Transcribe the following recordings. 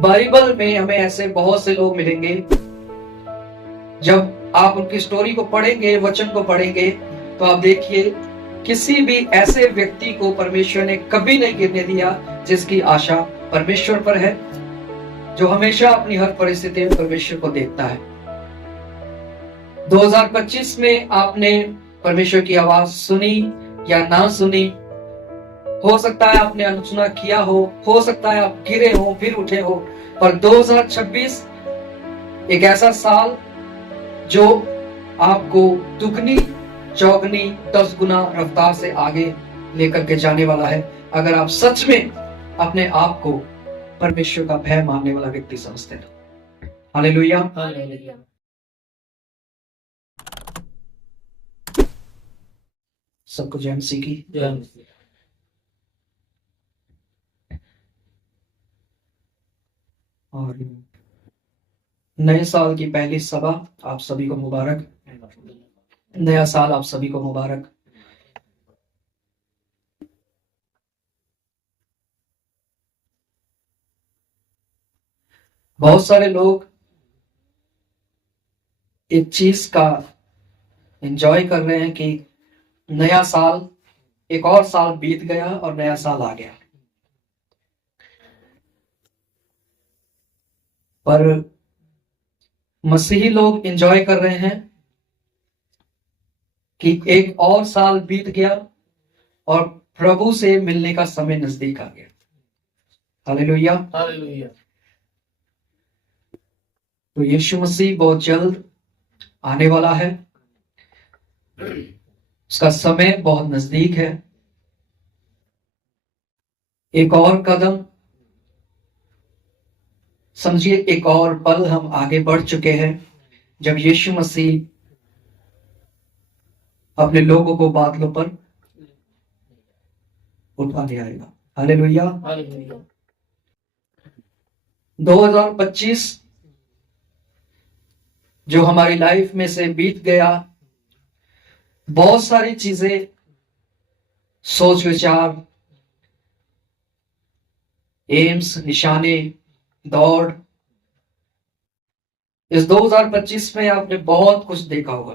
Bible में हमें ऐसे बहुत से लोग मिलेंगे, जब आप उनकी स्टोरी को पढ़ेंगे, वचन को पढ़ेंगे, तो आप देखिए किसी भी ऐसे व्यक्ति को परमेश्वर ने कभी नहीं गिरने दिया जिसकी आशा परमेश्वर पर है, जो हमेशा अपनी हर परिस्थिति में परमेश्वर को देखता है। 2025 में आपने परमेश्वर की आवाज सुनी या ना सुनी, हो सकता है आपने अनसुना किया हो सकता है आप गिरे हो फिर उठे हो, पर 2026 एक ऐसा साल जो आपको दुगनी चौगनी 10 गुना रफ्तार से आगे लेकर के जाने वाला है, अगर आप सच में अपने आप को परमेश्वर का भय मानने वाला व्यक्ति समझते हैं। हालेलुया। हालेलुया। सबको जय मसीह की जय। और नए साल की पहली सभा आप सभी को मुबारक। नया साल आप सभी को मुबारक। बहुत सारे लोग एक चीज का एंजॉय कर रहे हैं कि नया साल, एक और साल बीत गया और नया साल आ गया, पर मसीही लोग एंजॉय कर रहे हैं कि एक और साल बीत गया और प्रभु से मिलने का समय नजदीक आ गया। हालेलुया। हालेलुया। तो यीशु मसीह बहुत जल्द आने वाला है, उसका समय बहुत नजदीक है। एक और कदम, समझिए एक और पल हम आगे बढ़ चुके हैं, जब यीशु मसीह अपने लोगों को बादलों पर उठाने आएगा। हालेलुया। 2025 जो हमारी लाइफ में से बीत गया, बहुत सारी चीजें, सोच विचार, एम्स, निशाने, दौड़, इस 2025 में आपने बहुत कुछ देखा होगा,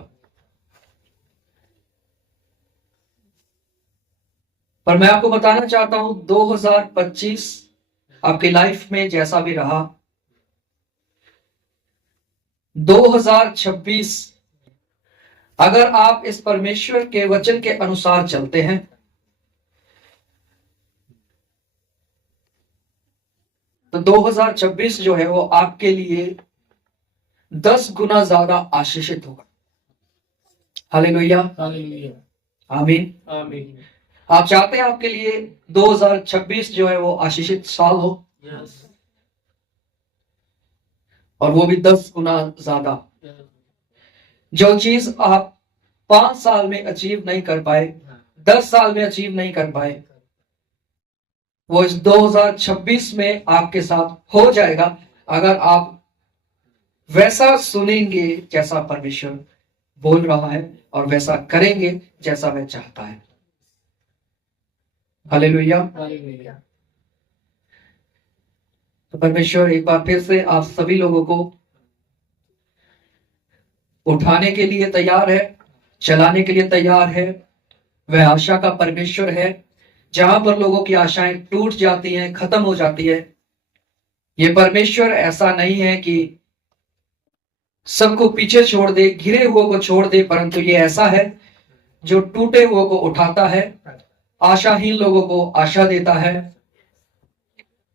पर मैं आपको बताना चाहता हूं 2025 आपकी लाइफ में जैसा भी रहा, 2026 अगर आप इस परमेश्वर के वचन के अनुसार चलते हैं तो 2026 जो है वो आपके लिए 10 गुना ज्यादा आशीषित होगा। हालेलुया। आमीन। आमीन। आप चाहते हैं आपके लिए 2026 जो है वो आशीषित साल हो, और वो भी 10 गुना ज्यादा। जो चीज आप 5 साल में अचीव नहीं कर पाए, 10 साल में अचीव नहीं कर पाए, वो इस 2026 में आपके साथ हो जाएगा, अगर आप वैसा सुनेंगे जैसा परमेश्वर बोल रहा है और वैसा करेंगे जैसा वह चाहता है। हालेलुया। तो परमेश्वर एक बार फिर से आप सभी लोगों को उठाने के लिए तैयार है, चलाने के लिए तैयार है। वह आशा का परमेश्वर है। जहां पर लोगों की आशाएं टूट जाती हैं, खत्म हो जाती है, ये परमेश्वर ऐसा नहीं है कि सबको पीछे छोड़ दे, घिरे हुए को छोड़ दे, परंतु ये ऐसा है जो टूटे हुए को उठाता है, आशाहीन लोगों को आशा देता है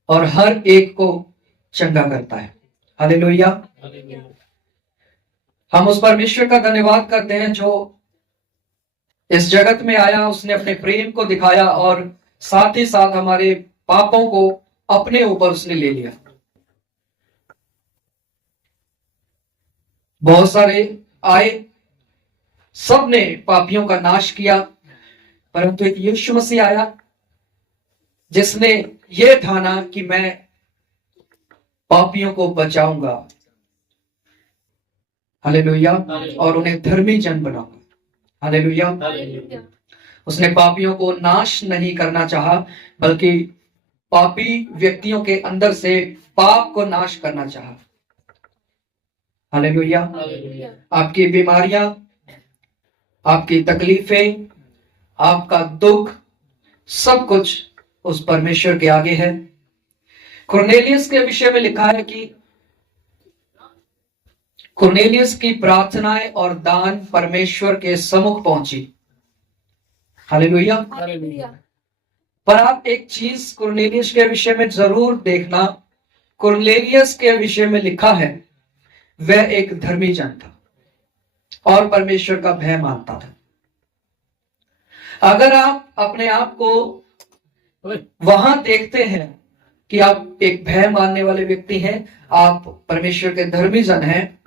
और हर एक को चंगा करता है। हालेलुया। हम उस परमेश्वर का धन्यवाद करते हैं जो इस जगत में आया, उसने अपने प्रेम को दिखाया और साथ ही साथ हमारे पापों को अपने ऊपर उसने ले लिया। बहुत सारे आए, सबने पापियों का नाश किया, परंतु एक यीशु मसीह आया जिसने ये ठाना कि मैं पापियों को बचाऊंगा। हालेलुया। और उन्हें धर्मी जन बनाऊंगा। हालेलुया। उसने पापियों को नाश नहीं करना चाहा, बल्कि पापी व्यक्तियों के अंदर से पाप को नाश करना चाहा। हालेलुया। आपकी बीमारियां, आपकी तकलीफें, आपका दुख, सब कुछ उस परमेश्वर के आगे है। कुरनेलियस के विषय में लिखा है कि कुरनेलियस की प्रार्थनाएं और दान परमेश्वर के सम्मुख पहुंची। हालेलुया। पर आप एक चीज कुरनेलियस के विषय में जरूर देखना, कुरनेलियस के विषय में लिखा है वह एक धर्मी जन था और परमेश्वर का भय मानता था। अगर आप अपने आप को वहां देखते हैं कि आप एक भय मानने वाले व्यक्ति हैं, आप परमेश्वर के धर्मी जन हैं,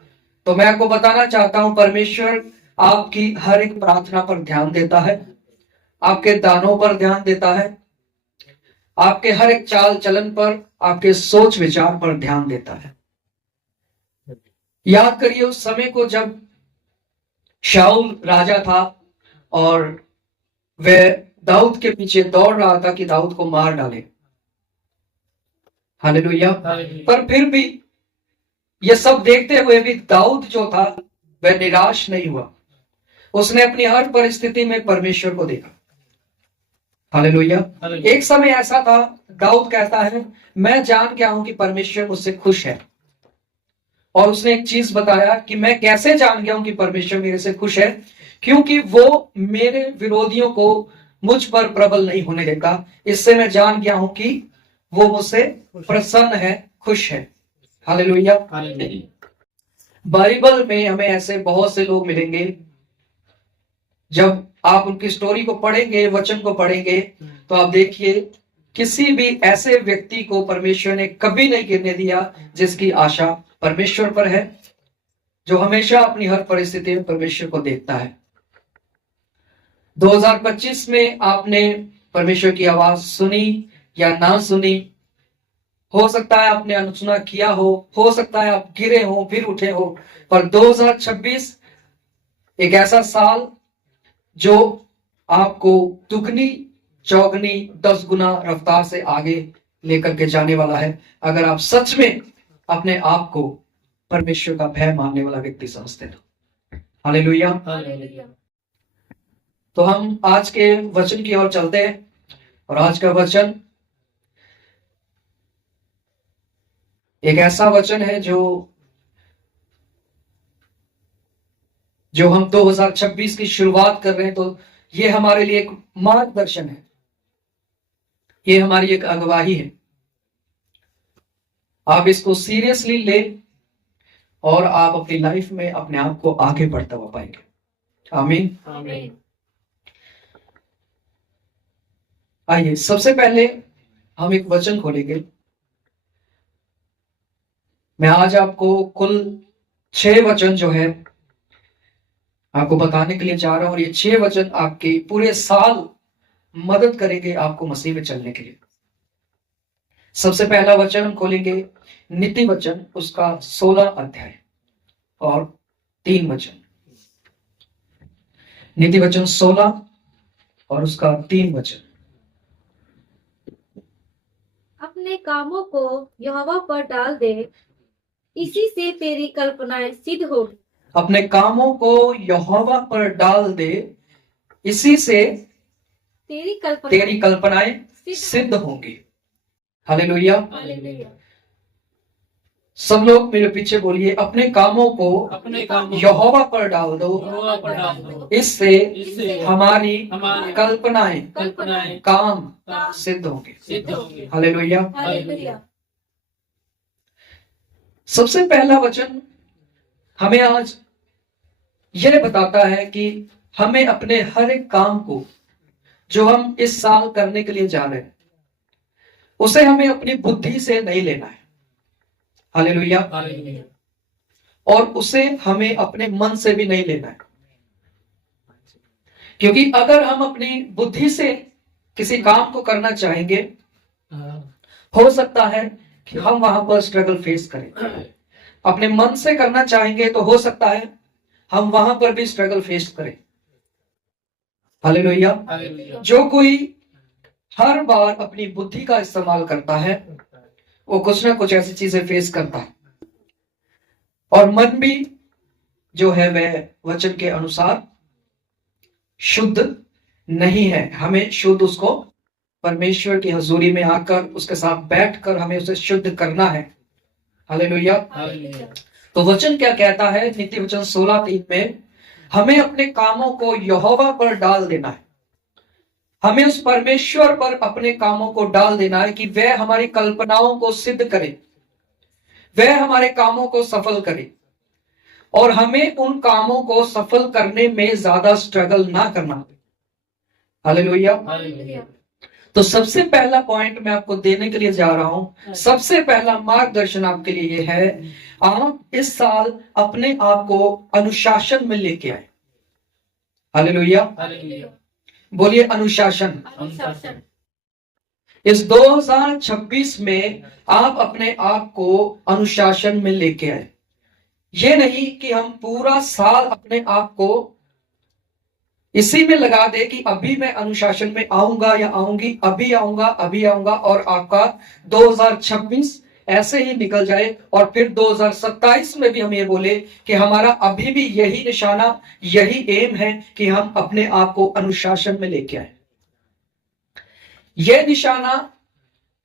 तो मैं आपको बताना चाहता हूं परमेश्वर आपकी हर एक प्रार्थना पर ध्यान देता है, आपके दानों पर ध्यान देता है, आपके हर एक चाल चलन पर, आपके सोच विचार पर ध्यान देता है। याद करिए उस समय को जब शाऊल राजा था और वह दाऊद के पीछे दौड़ रहा था कि दाऊद को मार डाले। हालेलुया। पर फिर भी यह सब देखते हुए भी दाऊद जो था वह निराश नहीं हुआ। उसने अपनी हर परिस्थिति में परमेश्वर को देखा। हालेलुया। एक समय ऐसा था, दाऊद कहता है मैं जान गया हूं कि परमेश्वर मुझसे खुश है। और उसने एक चीज बताया कि मैं कैसे जान गया हूं कि परमेश्वर मेरे से खुश है, क्योंकि वो मेरे विरोधियों को मुझ पर प्रबल नहीं होने देता। इससे मैं जान गया हूं कि वो मुझसे प्रसन्न है, खुश है। हालेलुया। बाइबल में हमें ऐसे बहुत से लोग मिलेंगे, जब आप उनकी स्टोरी को पढ़ेंगे, वचन को पढ़ेंगे, तो आप देखिए किसी भी ऐसे व्यक्ति को परमेश्वर ने कभी नहीं गिरने दिया जिसकी आशा परमेश्वर पर है, जो हमेशा अपनी हर परिस्थिति में परमेश्वर को देखता है। 2025 में आपने परमेश्वर की आवाज सुनी या ना सुनी, हो सकता है आपने अनसुना किया हो सकता है आप गिरे हो फिर उठे हो, पर 2026 एक ऐसा साल जो आपको दुगनी चौगनी 10 गुना रफ्तार से आगे लेकर के जाने वाला है, अगर आप सच में अपने आप को परमेश्वर का भय मानने वाला व्यक्ति समझते हैं। हालेलुया। तो हम आज के वचन की ओर चलते हैं, और आज का वचन एक ऐसा वचन है जो हम 2026 की शुरुआत कर रहे हैं, तो ये हमारे लिए एक मार्गदर्शन है, ये हमारी एक अगवाही है। आप इसको सीरियसली ले और आप अपनी लाइफ में अपने आप को आगे बढ़ता हुआ पाएंगे। आमीन। आमीन। आइए सबसे पहले हम एक वचन खोलेंगे। मैं आज आपको कुल 6 वचन जो है आपको बताने के लिए चाह रहा हूं, और ये 6 वचन आपके पूरे साल मदद करेंगे आपको मसीह में चलने के लिए। सबसे पहला वचन हम खोलेंगे नीति वचन, उसका 16 अध्याय और 3 वचन। नीति वचन 16 और उसका 3 वचन। अपने कामों को यहोवा पर डाल दे, इसी से तेरी कल्पनाएं सिद्ध होगी। अपने कामों को यहोवा पर डाल दे, इसी से तेरी कल्पनाएं सिद्ध होंगी। हालेलुया। सब लोग मेरे पीछे बोलिए, अपने कामों को यहोवा पर डाल दो, इससे हमारी कल्पनाएं काम सिद्ध होंगे। हालेलुया। सबसे पहला वचन हमें आज यह बताता है कि हमें अपने हर एक काम को जो हम इस साल करने के लिए जा रहे हैं, उसे हमें अपनी बुद्धि से नहीं लेना है। हालेलुया। और उसे हमें अपने मन से भी नहीं लेना है, क्योंकि अगर हम अपनी बुद्धि से किसी काम को करना चाहेंगे, हो सकता है कि हम वहां पर स्ट्रगल फेस करें। अपने मन से करना चाहेंगे तो हो सकता है हम वहां पर भी स्ट्रगल फेस करें। हालेलुया। हालेलुया। जो कोई हर बार अपनी बुद्धि का इस्तेमाल करता है वो कुछ ना कुछ ऐसी चीजें फेस करता है, और मन भी जो है वह वचन के अनुसार शुद्ध नहीं है। हमें शुद्ध उसको परमेश्वर की हजूरी में आकर उसके साथ बैठकर हमें उसे शुद्ध करना है। हालेलुया। हालेलुया। तो वचन क्या कहता है नीति वचन 16:3 में, हमें अपने कामों को यहोवा पर डाल देना है। हमें उस परमेश्वर पर अपने कामों को डाल देना है कि वह हमारी कल्पनाओं को सिद्ध करे, वह हमारे कामों को सफल करे, और हमें उन कामों को सफल करने में ज्यादा स्ट्रगल ना करना। हालेलुया। हालेलुया। तो सबसे पहला पॉइंट मैं आपको देने के लिए जा रहा हूं, सबसे पहला मार्गदर्शन आपके लिए ये है, आप इस साल अपने आप को अनुशासन में लेके आए। हालेलुया। हालेलुया। बोलिए अनुशासन। अनुशासन। इस 2026 में आप अपने आप को अनुशासन में लेके आए। ये नहीं कि हम पूरा साल अपने आप को इसी में लगा दे कि अभी मैं अनुशासन में आऊंगा या आऊंगी, अभी आऊंगा अभी आऊंगा, और आपका 2026 ऐसे ही निकल जाए, और फिर 2027 में भी हम ये बोले कि हमारा अभी भी यही निशाना, यही एम है कि हम अपने आप को अनुशासन में लेके आए। यह निशाना,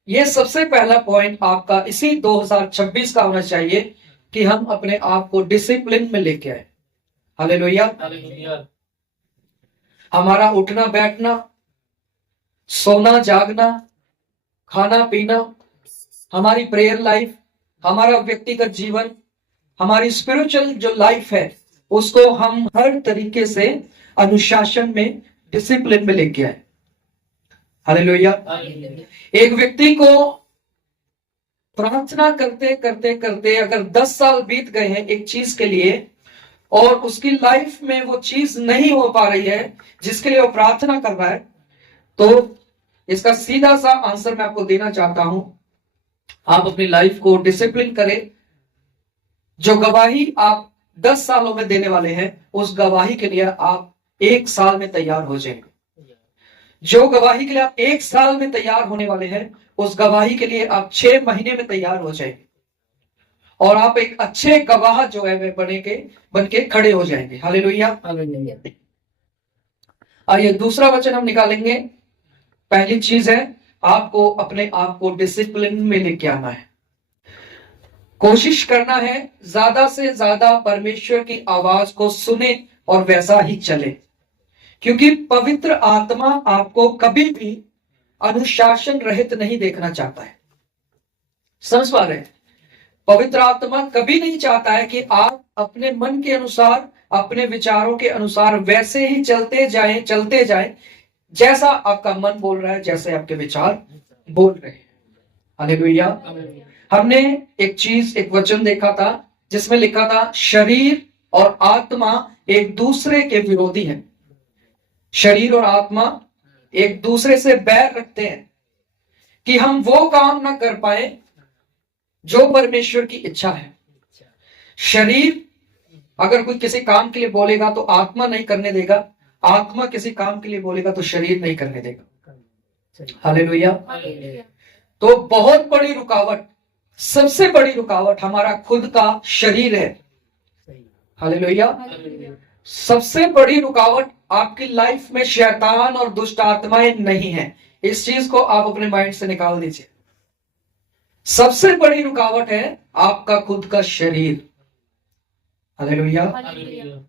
यह सबसे पहला पॉइंट आपका इसी 2026 का होना चाहिए कि हम अपने आप को डिसिप्लिन में लेके आए। हालेलुया। हालेलुया। हमारा उठना बैठना, सोना जागना, खाना पीना, हमारी प्रेयर लाइफ, हमारा व्यक्तिगत जीवन, हमारी स्पिरिचुअल जो लाइफ है, उसको हम हर तरीके से अनुशासन में, डिसिप्लिन में लेके आए। हालेलुया। हालेलुया। एक व्यक्ति को प्रार्थना करते करते करते अगर 10 साल बीत गए हैं एक चीज के लिए, और उसकी लाइफ में वो चीज नहीं हो पा रही है जिसके लिए वो प्रार्थना कर रहा है, तो इसका सीधा सा आंसर मैं आपको देना चाहता हूं, आप अपनी लाइफ को डिसिप्लिन करें। जो गवाही आप 10 सालों में देने वाले हैं, उस गवाही के लिए आप 1 साल में तैयार हो जाएंगे। जो गवाही के लिए आप 1 साल में तैयार होने वाले हैं, उस गवाही के लिए आप 6 महीने में तैयार हो जाएंगे, और आप एक अच्छे गवाह जो है वे बन के खड़े हो जाएंगे। हालेलुया। हालेलुया। आइए दूसरा वचन हम निकालेंगे। पहली चीज है, आपको अपने आप को डिसिप्लिन में लेके आना है। कोशिश करना है ज्यादा से ज्यादा परमेश्वर की आवाज को सुने और वैसा ही चले, क्योंकि पवित्र आत्मा आपको कभी भी अनुशासन रहित नहीं देखना चाहता है। समझ पा रहे हैं? पवित्र आत्मा कभी नहीं चाहता है कि आप अपने मन के अनुसार, अपने विचारों के अनुसार वैसे ही चलते जाएं जैसा आपका मन बोल रहा है, जैसे आपके विचार बोल रहे हैं। हालेलुया। हमने एक वचन देखा था जिसमें लिखा था, शरीर और आत्मा एक दूसरे के विरोधी हैं। शरीर और आत्मा एक दूसरे से बैर रखते हैं कि हम वो काम ना कर पाए जो परमेश्वर की इच्छा है। शरीर अगर कोई किसी काम के लिए बोलेगा तो आत्मा नहीं करने देगा, आत्मा किसी काम के लिए बोलेगा तो शरीर नहीं करने देगा। हालेलुया। हालेलुया। तो बहुत बड़ी रुकावट, सबसे बड़ी रुकावट हमारा खुद का शरीर है। हालेलुया। हालेलुया। सबसे बड़ी रुकावट आपकी लाइफ में शैतान और दुष्ट आत्माएं नहीं है। इस चीज को आप अपने माइंड से निकाल दीजिए। सबसे बड़ी रुकावट है आपका खुद का शरीर। हालेलुया। हालेलुया।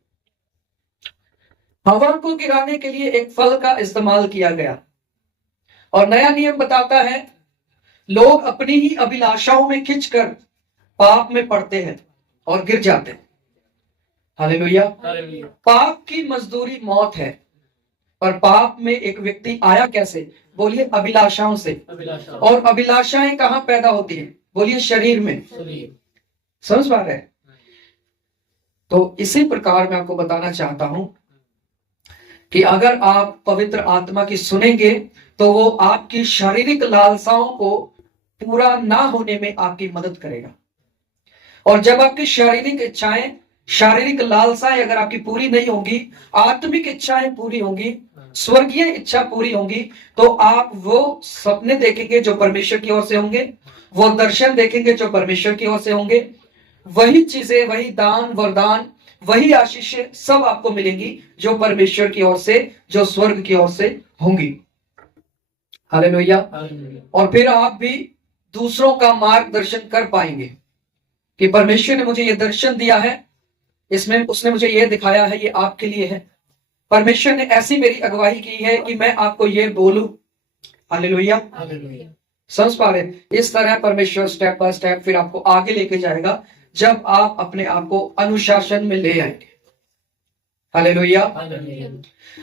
हवा को गिराने के लिए एक फल का इस्तेमाल किया गया, और नया नियम बताता है लोग अपनी ही अभिलाषाओं में खिंचकर पाप में पड़ते हैं और गिर जाते हैं। हालेलुया। हालेलुया। पाप की मजदूरी मौत है, पर पाप में एक व्यक्ति आया कैसे? बोलिए अभिलाषाओं से। अभिलाषा। और अभिलाषाएं कहां पैदा होती है? बोलिए शरीर में। शरीर। समझ पा रहे हैं? तो इसी प्रकार मैं आपको बताना चाहता हूं कि अगर आप पवित्र आत्मा की सुनेंगे तो वो आपकी शारीरिक लालसाओं को पूरा ना होने में आपकी मदद करेगा। और जब आपकी शारीरिक इच्छाएं, शारीरिक लालसाएं अगर आपकी पूरी नहीं होंगी, आत्मिक इच्छाएं पूरी होंगी, स्वर्गीय इच्छा पूरी होंगी तो आप वो सपने देखेंगे जो परमेश्वर की ओर से होंगे, वो दर्शन देखेंगे जो परमेश्वर की ओर से होंगे, वही चीजें, वही दान वरदान, वही आशीषें सब आपको मिलेंगी जो परमेश्वर की ओर से, जो स्वर्ग की ओर से होंगी। हालेलुया। हालेलुया। और फिर आप भी दूसरों का मार्गदर्शन कर पाएंगे कि परमेश्वर ने मुझे ये दर्शन दिया है, इसमें उसने मुझे ये दिखाया है, ये आपके लिए है। परमेश्वर ने ऐसी मेरी अगुवाई की है कि मैं आपको ये बोलूं। हालेलुया। हालेलुया। समझ पा रहे हैं? इस तरह परमेश्वर स्टेप बाय स्टेप फिर आपको आगे लेके जाएगा जब आप अपने आप को अनुशासन में ले आएंगे। हालेलुया। हालेलुया।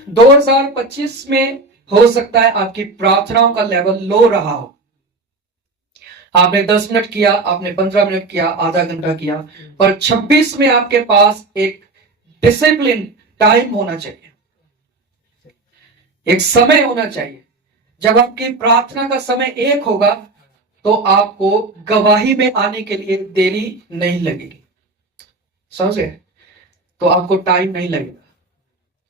2025 में हो सकता है आपकी प्रार्थनाओं का लेवल लो रहा हो। आपने 10 मिनट किया, आपने 15 मिनट किया, आधा घंटा किया, पर 26 में आपके पास एक डिसिप्लिन टाइम होना चाहिए, एक समय होना चाहिए। जब आपकी प्रार्थना का समय एक होगा तो आपको गवाही में आने के लिए देरी नहीं लगेगी। समझे? तो आपको टाइम नहीं लगेगा।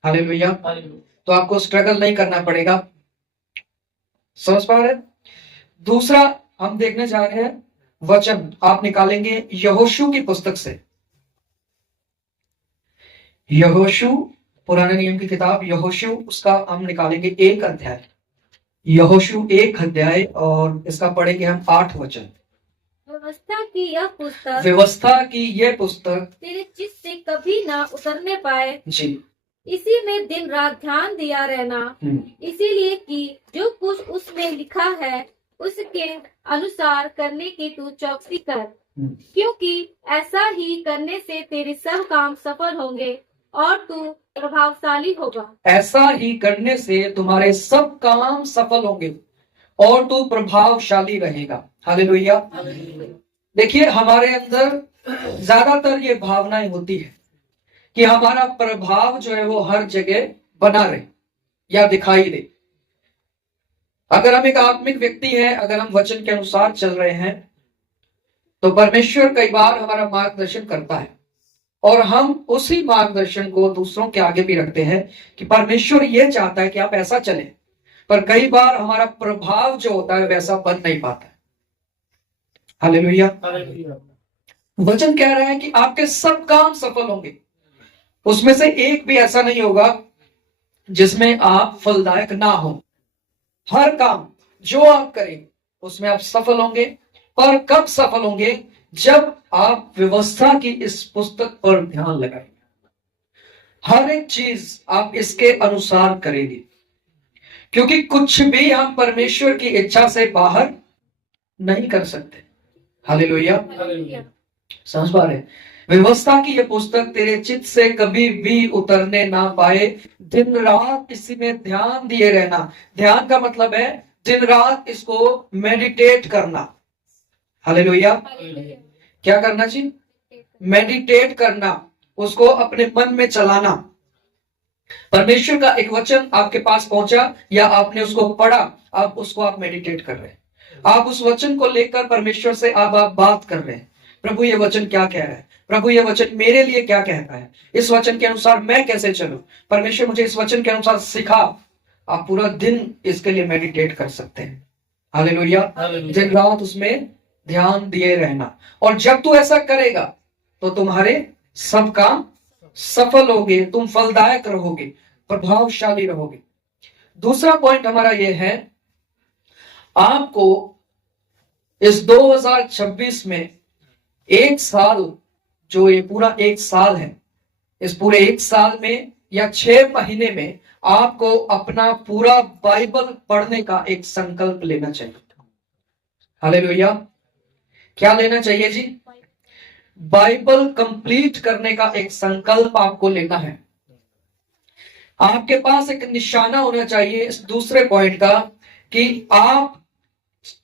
हालेलुया। हालेलुया। तो आपको स्ट्रगल नहीं करना पड़ेगा। समझ पा रहे हैं? दूसरा हम देखने जा रहे हैं वचन, आप निकालेंगे यहोशू की पुस्तक से। यहोशू, पुराने नियम की किताब यहोशू, उसका हम निकालेंगे 1 अध्याय। यहोशू 1 अध्याय और इसका पढ़ेंगे हम 8 वचन। व्यवस्था की यह पुस्तक व्यवस्था की यह पुस्तक तेरे चित्त से कभी ना उतरने पाए, जी इसी में दिन रात ध्यान दिया रहना, इसीलिए कि जो कुछ उसमें लिखा है उसके अनुसार करने की तू चौकसी कर, क्योंकि ऐसा ही करने से तेरे सब काम सफल होंगे और तू प्रभावशाली होगा। ऐसा ही करने से तुम्हारे सब काम सफल होंगे और तू प्रभावशाली रहेगा। हालेलुया। हालेलुया। देखिए, हमारे अंदर ज्यादातर ये भावनाएं होती है कि हमारा प्रभाव जो है वो हर जगह बना रहे या दिखाई दे। अगर हम एक आत्मिक व्यक्ति हैं, अगर हम वचन के अनुसार चल रहे हैं, तो परमेश्वर कई बार हमारा मार्गदर्शन करता है और हम उसी मार्गदर्शन को दूसरों के आगे भी रखते हैं कि परमेश्वर ये चाहता है कि आप ऐसा चलें, पर कई बार हमारा प्रभाव जो होता है वैसा बन नहीं पाता है। हालेलुया। हालेलुया। वचन कह रहा है कि आपके सब काम सफल होंगे, उसमें से एक भी ऐसा नहीं होगा जिसमें आप फलदायक ना हो। हर काम जो आप करेंगे उसमें आप सफल होंगे। पर कब सफल होंगे? जब आप व्यवस्था की इस पुस्तक पर ध्यान लगाएंगे, हर एक चीज आप इसके अनुसार करेंगे, क्योंकि कुछ भी हम परमेश्वर की इच्छा से बाहर नहीं कर सकते। हालेलुया। हालेलुया। समझ पा रहे हैं? व्यवस्था की यह पुस्तक तेरे चित्त से कभी भी उतरने ना पाए, दिन रात इसी में ध्यान दिए रहना। ध्यान का मतलब है दिन रात इसको मेडिटेट करना। हालेलुया। हालेलुया। क्या करना चाहिए? मेडिटेट करना, उसको अपने मन में चलाना। परमेश्वर का एक वचन आपके पास पहुंचा या आपने उसको पढ़ा, अब उसको आप मेडिटेट कर रहे हैं। आप उस वचन को लेकर परमेश्वर से आप बात कर रहे हैं, प्रभु ये वचन क्या कह रहा है, प्रभु ये वचन मेरे लिए क्या कहता है, इस वचन के अनुसार मैं कैसे चलूं, परमेश्वर मुझे इस वचन के अनुसार सिखा। आप पूरा दिन इसके लिए मेडिटेट कर सकते हैं। हालेलुया। दिन रात उसमें ध्यान दिए रहना। और जब तू ऐसा करेगा तो तुम्हारे सब काम सफल होंगे, तुम फलदायक रहोगे, प्रभावशाली रहोगे। दूसरा पॉइंट हमारा यह है, आपको इस 2026 में एक साल, जो ये पूरा एक साल है, इस पूरे एक साल में या 6 महीने में आपको अपना पूरा बाइबल पढ़ने का एक संकल्प लेना चाहिए। हालेलुया। क्या लेना चाहिए जी? बाइबल कंप्लीट करने का एक संकल्प आपको लेना है। आपके पास एक निशाना होना चाहिए इस दूसरे पॉइंट का कि आप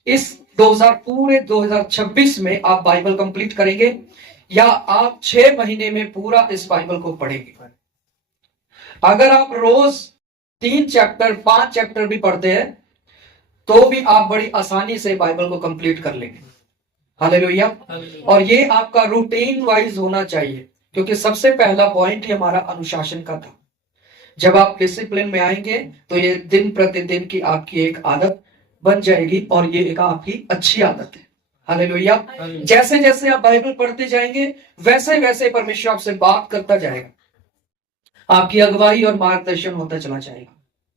इस पूरे 2026 में आप बाइबल कंप्लीट करेंगे या आप 6 महीने में पूरा इस बाइबल को पढ़ेंगे। अगर आप रोज 3 चैप्टर 5 चैप्टर भी पढ़ते हैं तो भी आप बड़ी आसानी से बाइबल को कंप्लीट कर लेंगे। हालेलुया। और ये आपका रूटीन वाइज होना चाहिए, क्योंकि सबसे पहला पॉइंट ही हमारा अनुशासन का था। जब आप डिसिप्लिन में आएंगे तो ये दिन प्रतिदिन की आपकी एक आदत बन जाएगी और ये एक आपकी अच्छी आदत है। हालेलुया। जैसे जैसे आप बाइबल पढ़ते जाएंगे वैसे वैसे परमेश्वर आपसे बात करता जाएगा, आपकी अगुवाई और मार्गदर्शन होता चला जाएगा।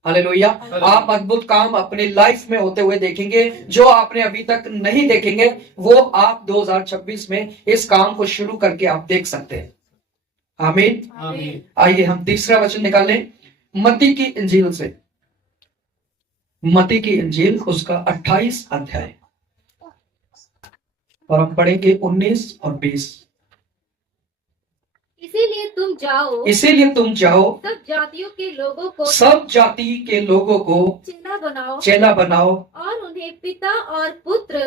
हालेलुया। आप अद्भुत काम अपने लाइफ में होते हुए देखेंगे जो आपने अभी तक नहीं देखेंगे, वो आप 2026 में इस काम को शुरू करके आप देख सकते हैं। आमीन। आमीन। आइए हम तीसरा वचन निकालें मत्ती की इंजील से। मत्ती की इंजील उसका 28 अध्याय और हम पढ़ेंगे 19 और 20। इसीलिए तुम जाओ सब जातियों के लोगों को सब जाति के लोगों को चेला बनाओ और उन्हें पिता और पुत्र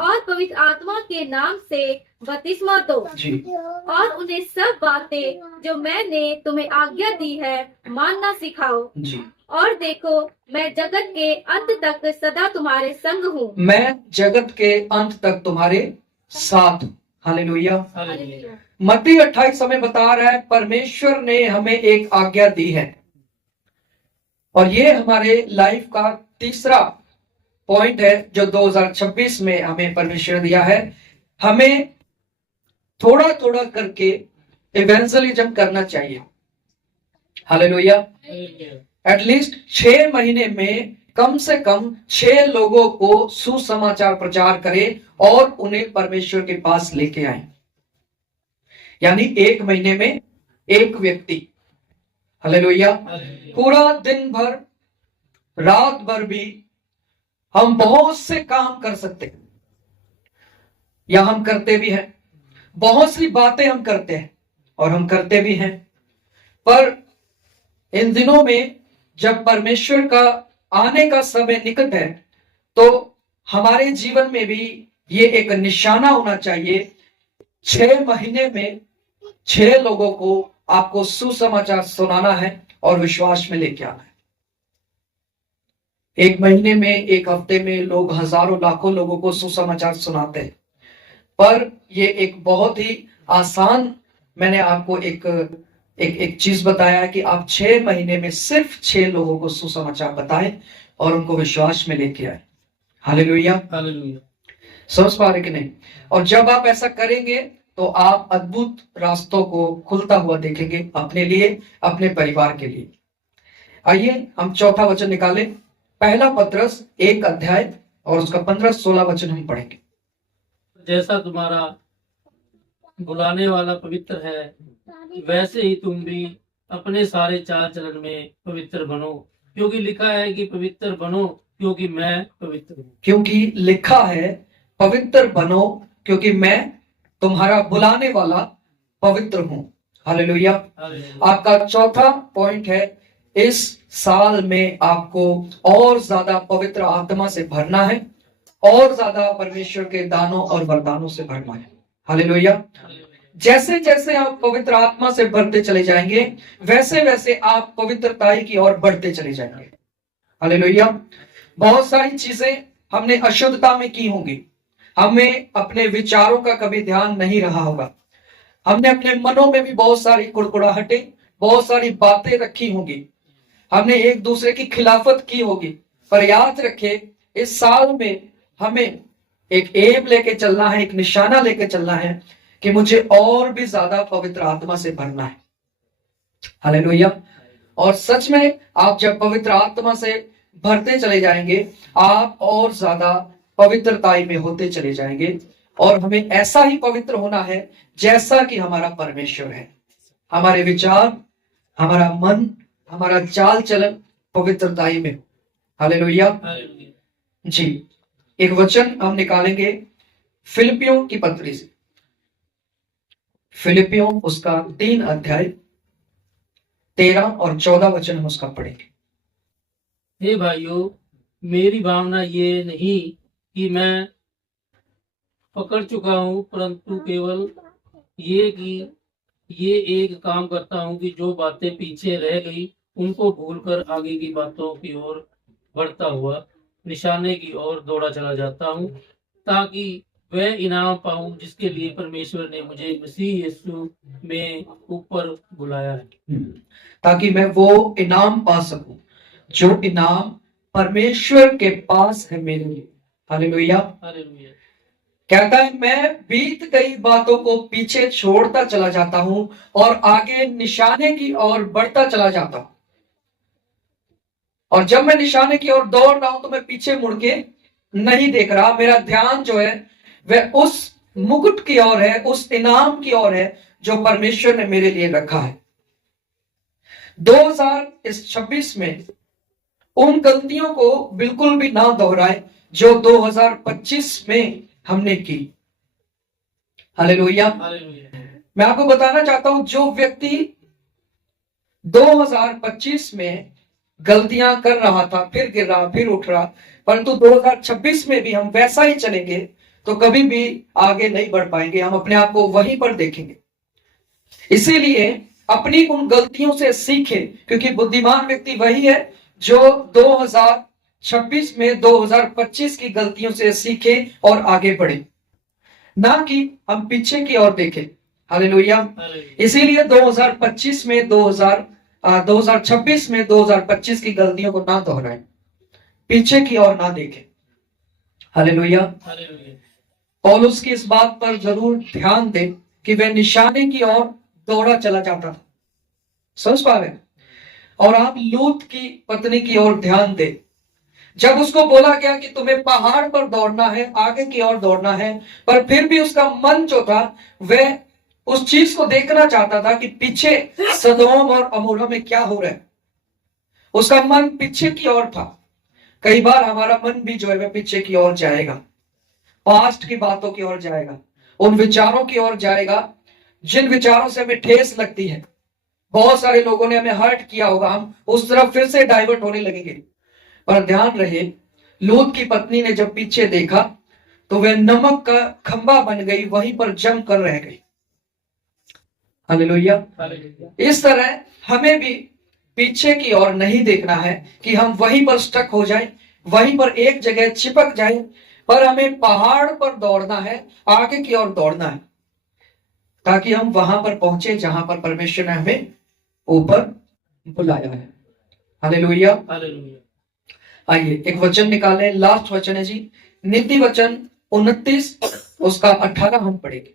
और पवित्र आत्मा के नाम से बपतिस्मा दो जी। और उन्हें सब बातें जो मैंने तुम्हें आज्ञा दी है मानना सिखाओ जी। और देखो मैं जगत के अंत तक सदा तुम्हारे संग हूँ। मैं जगत के अंत तक तुम्हारे साथ हूं। हालेलुया। हालेलुया। मत्ती 28 हमें बता रहा है परमेश्वर ने हमें एक आज्ञा दी है और ये हमारे लाइफ का तीसरा पॉइंट है जो 2026 में हमें परमेश्वर दिया है। हमें थोड़ा थोड़ा करके इवेंजलिज्म करना चाहिए। हालेलुया। एटलीस्ट 6 महीने में कम से कम 6 लोगों को सुसमाचार प्रचार करें और उन्हें परमेश्वर के पास लेके आए। यानी 1 महीने में 1 व्यक्ति। हालेलुया। पूरा दिन भर रात भर भी हम बहुत से काम कर सकते हैं या हम करते भी हैं, बहुत सी बातें हम करते हैं और हम करते भी हैं, पर इन दिनों में जब परमेश्वर का आने का समय निकट है तो हमारे जीवन में भी ये एक निशाना होना चाहिए। 6 महीने में 6 लोगों को आपको सुसमाचार सुनाना है और विश्वास में लेके आना है। 1 महीने में 1 हफ्ते में लोग हजारों लाखों लोगों को सुसमाचार सुनाते हैं, पर ये एक बहुत ही आसान, मैंने आपको एक चीज बताया है कि आप 6 महीने में सिर्फ 6 लोगों को सुसमाचार बताएं और उनको विश्वास में लेके आए। हालेलुया। हालेलुया। समझ पा रहे कि नहीं? और जब आप ऐसा करेंगे तो आप अद्भुत रास्तों को खुलता हुआ देखेंगे अपने लिए, अपने परिवार के लिए। आइए हम चौथा वचन निकालें। पहला पत्रस 1 अध्याय और उसका 15-16 वचन हम पढ़ेंगे। जैसा तुम्हारा बुलाने वाला पवित्र है वैसे ही तुम भी अपने सारे चाल चलन में पवित्र बनो, क्योंकि लिखा है कि पवित्र बनो क्योंकि मैं पवित्र हूँ। क्योंकि लिखा है पवित्र बनो क्योंकि मैं तुम्हारा बुलाने वाला पवित्र हूं। हालेलुया। आपका चौथा पॉइंट है, इस साल में आपको और ज्यादा पवित्र आत्मा से भरना है और ज्यादा परमेश्वर के दानों और वरदानों से भरना है। हालेलुया। जैसे जैसे आप पवित्र आत्मा से भरते चले जाएंगे वैसे वैसे आप पवित्रताई की ओर बढ़ते चले जाएंगे। हालेलुया। बहुत सारी चीजें हमने अशुद्धता में की होंगी, हमें अपने विचारों का कभी ध्यान नहीं रहा होगा, हमने अपने मनों में भी बहुत सारी कुड़कुड़ाहटें, बहुत सारी बातें रखी होंगी, हमने एक दूसरे की खिलाफत की होगी। पर याद रखे इस साल में हमें एक एम लेके चलना है, एक निशाना लेके चलना है कि मुझे और भी ज्यादा पवित्र आत्मा से भरना है। हालेलुया। और सच में आप जब पवित्र आत्मा से भरते चले जाएंगे आप और ज्यादा पवित्रताई में होते चले जाएंगे और हमें ऐसा ही पवित्र होना है जैसा कि हमारा परमेश्वर है। हमारे विचार, हमारा मन, हमारा चाल चलन पवित्रताई में। हालेलुया जी। एक वचन हम निकालेंगे फिलिपियों की पत्री से। फिलिपियों उसका 3 अध्याय 13 और 14 वचन हम उसका पढ़ेंगे। हे भाइयों, मेरी भावना ये नहीं कि मैं पकड़ चुका हूँ, परंतु केवल ये कि ये एक काम करता हूँ कि जो बातें पीछे रह गई उनको भूलकर आगे की बातों की ओर बढ़ता हुआ निशाने की ओर दौड़ा चला जाता हूँ, ताकि वह इनाम पाऊं जिसके लिए परमेश्वर ने मुझे मसीह यीशु में ऊपर बुलाया है। ताकि मैं वो इनाम पा सकूं जो इनाम परमेश्वर के पास है मेरे लिए। हालेलुया। हालेलुया। कहता है मैं बीत गई बातों को पीछे छोड़ता चला जाता हूं और आगे निशाने की ओर बढ़ता चला जाता हूं। और जब मैं निशाने की ओर दौड़ रहा हूं तो मैं पीछे मुड़ के नहीं देख रहा। मेरा ध्यान जो है वह उस मुकुट की ओर है, उस इनाम की ओर है जो परमेश्वर ने मेरे लिए रखा है। 2026 में उन गलतियों को बिल्कुल भी ना दोहराए जो 2025 में हमने की। हालेलुया। हालेलुया। मैं आपको बताना चाहता हूं जो व्यक्ति 2025 में गलतियां कर रहा था, फिर गिर रहा, फिर उठ रहा, परंतु 2026 में भी हम वैसा ही चलेंगे तो कभी भी आगे नहीं बढ़ पाएंगे। हम अपने आप को वहीं पर देखेंगे। इसीलिए अपनी उन गलतियों से सीखे, क्योंकि बुद्धिमान व्यक्ति वही है जो 2026 में 2025 की गलतियों से सीखे और आगे बढ़े, ना कि हम पीछे की ओर देखें। हालेलुया। इसीलिए 2026 में 2026 में 2025 की गलतियों को ना दोहराएं, पीछे की ओर ना देखें। हालेलुया। पौलुस की इस बात पर जरूर ध्यान दें कि वह निशाने की ओर दौड़ा चला जाता था। समझ पा रहे? और आप लूत की पत्नी की ओर ध्यान दें। जब उसको बोला गया कि तुम्हें पहाड़ पर दौड़ना है, आगे की ओर दौड़ना है, पर फिर भी उसका मन जो था वह उस चीज को देखना चाहता था कि पीछे सदोम और अमोरा में क्या हो रहा है। उसका मन पीछे की ओर था। कई बार हमारा मन भी जो है वह पीछे की ओर जाएगा, पास्ट की बातों की ओर जाएगा, उन विचारों की ओर जाएगा जिन विचारों से हमें ठेस लगती है। बहुत सारे लोगों ने हमें हर्ट किया होगा, हम उस तरफ फिर से डाइवर्ट होने लगेंगे। पर ध्यान रहे, लूत की पत्नी ने जब पीछे देखा तो वह नमक का खंबा बन गई, वहीं पर जम कर रह गई। हालेलुया। इस तरह हमें भी पीछे की ओर नहीं देखना है कि हम वहीं पर स्टक हो जाएं, वहीं पर एक जगह चिपक जाएं, पर हमें पहाड़ पर दौड़ना है, आगे की ओर दौड़ना है, ताकि हम वहां पर पहुंचे जहां पर परमेश्वर ने हमें ऊपर बुलाया है। हालेलुया। आइए एक वचन निकालें, लास्ट वचन है जी, नीति वचन 29 उसका 18 हम पढ़ेंगे।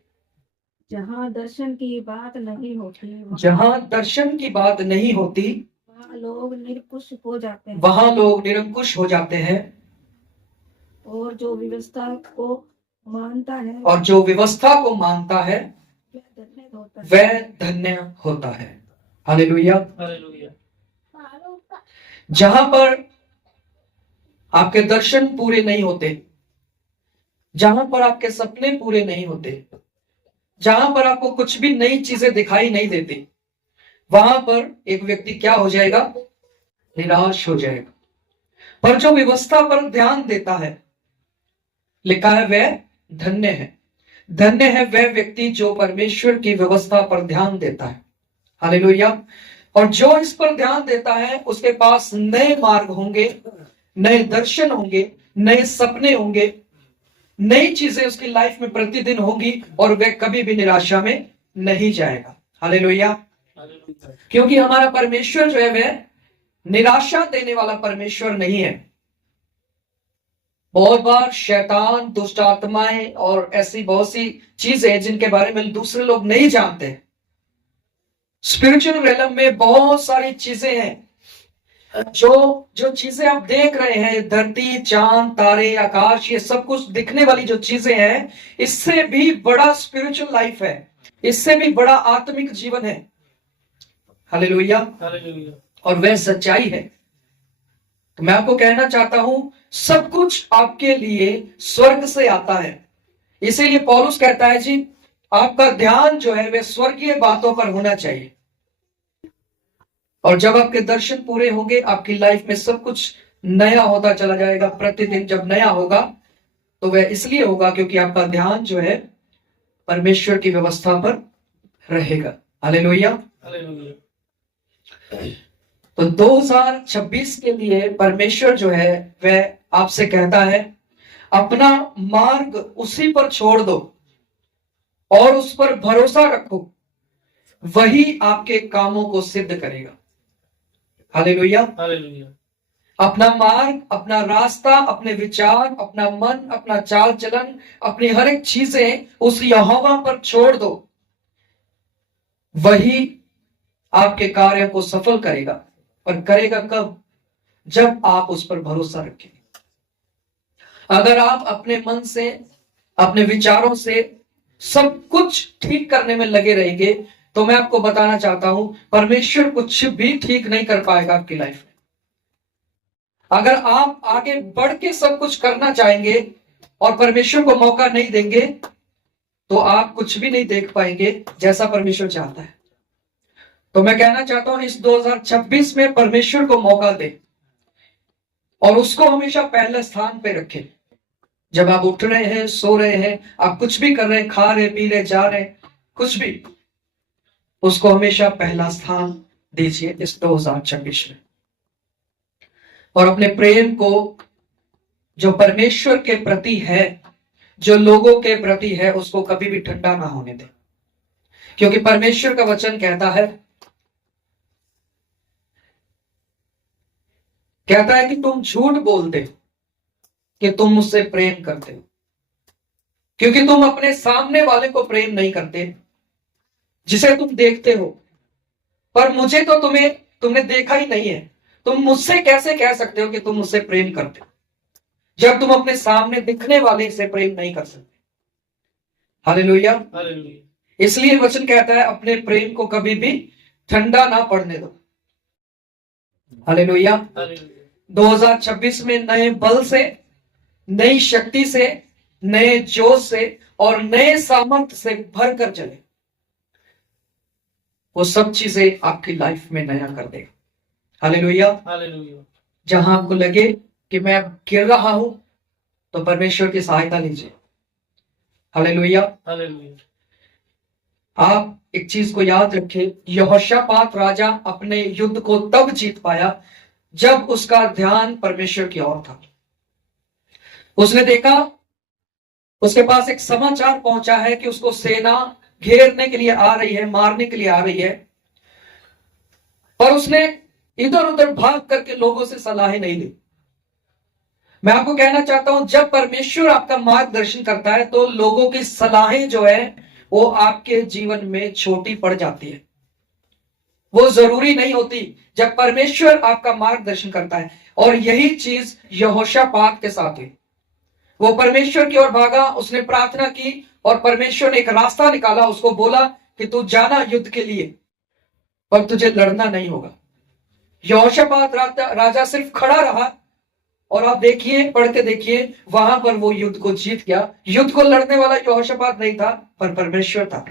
जहाँ दर्शन की बात नहीं होती, जहां दर्शन की बात नहीं होती वहाँ लोग निरंकुश हो जाते हैं, वहां लोग निरंकुश हो जाते हैं, और जो व्यवस्था को मानता है और जो व्यवस्था को मानता है वह धन्य होता है। वह धन्य होता है। हालेलुया। जहां पर आपके दर्शन पूरे नहीं होते, जहां पर आपके सपने पूरे नहीं होते, जहां पर आपको कुछ भी नई चीजें दिखाई नहीं देती, वहां पर एक व्यक्ति क्या हो जाएगा? निराश हो जाएगा। पर जो व्यवस्था पर ध्यान देता है, लिखा है वह धन्य है। धन्य है वह व्यक्ति जो परमेश्वर की व्यवस्था पर ध्यान देता है। हालेलुया। और जो इस पर ध्यान देता है उसके पास नए मार्ग होंगे, नए दर्शन होंगे, नए सपने होंगे, नई चीजें उसकी लाइफ में प्रतिदिन होंगी, और वह कभी भी निराशा में नहीं जाएगा। हालेलुया। क्योंकि हमारा परमेश्वर जो है वह निराशा देने वाला परमेश्वर नहीं है। बहुत बार शैतान, दुष्ट आत्माएं और ऐसी बहुत सी चीजें जिनके बारे में दूसरे लोग नहीं जानते, स्पिरिचुअल रेलम में बहुत सारी चीजें हैं। जो चीजें आप देख रहे हैं, धरती, चांद, तारे, आकाश, ये सब कुछ दिखने वाली जो चीजें हैं, इससे भी बड़ा स्पिरिचुअल लाइफ है, इससे भी बड़ा आत्मिक जीवन है। हालेलुया। और वह सच्चाई है। तो मैं आपको कहना चाहता हूं, सब कुछ आपके लिए स्वर्ग से आता है। इसीलिए पौलुस कहता है जी, आपका ध्यान जो है वह स्वर्गीय बातों पर होना चाहिए। और जब आपके दर्शन पूरे होंगे, आपकी लाइफ में सब कुछ नया होता चला जाएगा। प्रतिदिन जब नया होगा तो वह इसलिए होगा क्योंकि आपका ध्यान जो है परमेश्वर की व्यवस्था पर रहेगा। हालेलुया। तो 2026 के लिए परमेश्वर जो है वह आपसे कहता है, अपना मार्ग उसी पर छोड़ दो और उस पर भरोसा रखो, वही आपके कामों को सिद्ध करेगा। हालेलुया। हालेलुया। अपना मार्ग, अपना रास्ता, अपने विचार, अपना मन, अपना चाल चलन, अपनी हर एक चीजें उस यहोवा पर छोड़ दो, वही आपके कार्य को सफल करेगा। और करेगा कब? जब आप उस पर भरोसा रखेंगे। अगर आप अपने मन से, अपने विचारों से सब कुछ ठीक करने में लगे रहेंगे, तो मैं आपको बताना चाहता हूं, परमेश्वर कुछ भी ठीक नहीं कर पाएगा आपकी लाइफ में। अगर आप आगे बढ़ के सब कुछ करना चाहेंगे और परमेश्वर को मौका नहीं देंगे, तो आप कुछ भी नहीं देख पाएंगे जैसा परमेश्वर चाहता है। तो मैं कहना चाहता हूं, इस 2026 में परमेश्वर को मौका दे और उसको हमेशा पहले स्थान पे रखें। जब आप उठ रहे हैं, सो रहे हैं, आप कुछ भी कर रहे हैं, खा रहे, पी रहे, जा रहे, कुछ भी, उसको हमेशा पहला स्थान दीजिए इस 2026 में। और अपने प्रेम को जो परमेश्वर के प्रति है, जो लोगों के प्रति है, उसको कभी भी ठंडा ना होने दें। क्योंकि परमेश्वर का वचन कहता है कि तुम झूठ बोलते हो कि तुम मुझसे प्रेम करते हो, क्योंकि तुम अपने सामने वाले को प्रेम नहीं करते जिसे तुम देखते हो, पर मुझे तो तुमने देखा ही नहीं है। तुम मुझसे कैसे कह सकते हो कि तुम मुझसे प्रेम करते हो, जब तुम अपने सामने दिखने वाले से प्रेम नहीं कर सकते। हालेलुया। हालेलुया। इसलिए वचन कहता है, अपने प्रेम को कभी भी ठंडा ना पड़ने दो। हालेलुया। हालेलुया। 2026 में नए बल से, नई शक्ति से, नए जोश से और नए सामर्थ्य से भरकर चले। वो सब चीजें आपकी लाइफ में नया कर देगा। हालेलुया। हालेलुया। जहां आपको लगे कि मैं अब गिर रहा हूं, तो परमेश्वर की सहायता लीजिए। हालेलुया। हालेलुया। आप एक चीज को याद रखें, यहोशापात राजा अपने युद्ध को तब जीत पाया जब उसका ध्यान परमेश्वर की ओर था। उसने देखा, उसके पास एक समाचार पहुंचा है कि उसको सेना घेरने के लिए आ रही है, मारने के लिए आ रही है, पर उसने इधर उधर भाग करके लोगों से सलाहें नहीं ली। मैं आपको कहना चाहता हूं, जब परमेश्वर आपका मार्गदर्शन करता है तो लोगों की सलाहें जो है वो आपके जीवन में छोटी पड़ जाती है, वो जरूरी नहीं होती जब परमेश्वर आपका मार्गदर्शन करता है। और यही चीज यहोशापात के साथ हुई। वो परमेश्वर की ओर भागा, उसने प्रार्थना की और परमेश्वर ने एक रास्ता निकाला, उसको बोला कि तू जाना युद्ध के लिए, पर तुझे लड़ना नहीं होगा। यहोशापात राजा सिर्फ खड़ा रहा और आप देखिए, पढ़ के देखिए, वहां पर वो युद्ध को जीत गया। युद्ध को लड़ने वाला यहोशापात नहीं था, पर परमेश्वर था।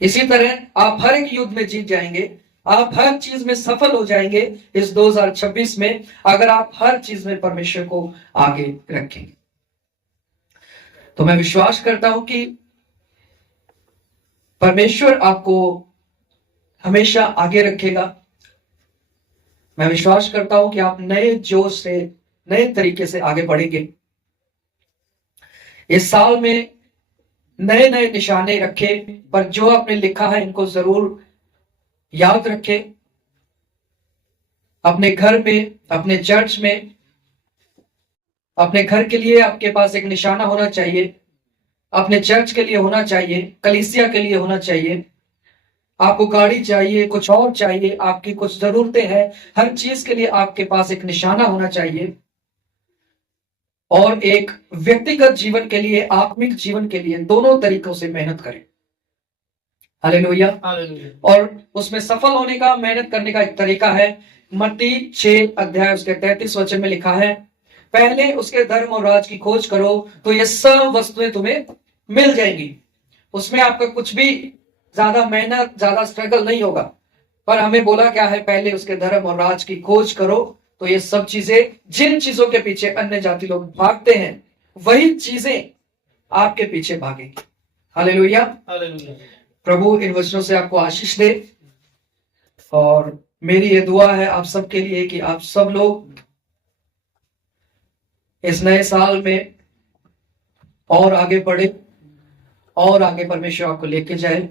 इसी तरह आप हर एक युद्ध में जीत जाएंगे, आप हर चीज में सफल हो जाएंगे इस 2026 में, अगर आप हर चीज में परमेश्वर को आगे रखेंगे। तो मैं विश्वास करता हूं कि परमेश्वर आपको हमेशा आगे रखेगा। मैं विश्वास करता हूं कि आप नए जोश से, नए तरीके से आगे बढ़ेंगे। इस साल में नए नए निशाने रखें, पर जो आपने लिखा है इनको जरूर याद रखें। अपने घर में, अपने चर्च में, अपने घर के लिए आपके पास एक निशाना होना चाहिए, अपने चर्च के लिए होना चाहिए, कलीसिया के लिए होना चाहिए। आपको गाड़ी चाहिए, कुछ और चाहिए, आपकी कुछ जरूरतें हैं, हर चीज के लिए आपके पास एक निशाना होना चाहिए। और एक व्यक्तिगत जीवन के लिए, आत्मिक जीवन के लिए, दोनों तरीकों से मेहनत करें। हालेलुया। हालेलुया। और उसमें सफल होने का, मेहनत करने का एक तरीका है। मत्ती 6 अध्याय उसके 33 वचन में लिखा है, पहले उसके धर्म और राज की खोज करो तो ये सब वस्तुएं तुम्हें मिल जाएंगी। उसमें आपका कुछ भी ज्यादा मेहनत, ज्यादा स्ट्रगल नहीं होगा, पर हमें बोला क्या है, पहले उसके धर्म और राज की खोज करो तो ये सब चीजें, जिन चीजों के पीछे अन्य जाति लोग भागते हैं, वही चीजें आपके पीछे भागेंगी। हालेलुया। हालेलुया। प्रभु इन वचनों से आपको आशीष दे। और मेरी ये दुआ है आप सबके लिए कि आप सब लोग इस नए साल में और आगे बढ़े और आगे परमेश्वर आपको लेके जाए,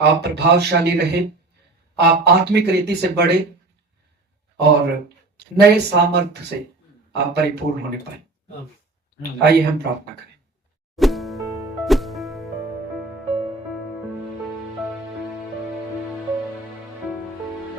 आप प्रभावशाली रहे, आप आत्मिक रीति से बढ़े और नए सामर्थ्य से आप परिपूर्ण होने पाए। आइए हम प्रार्थना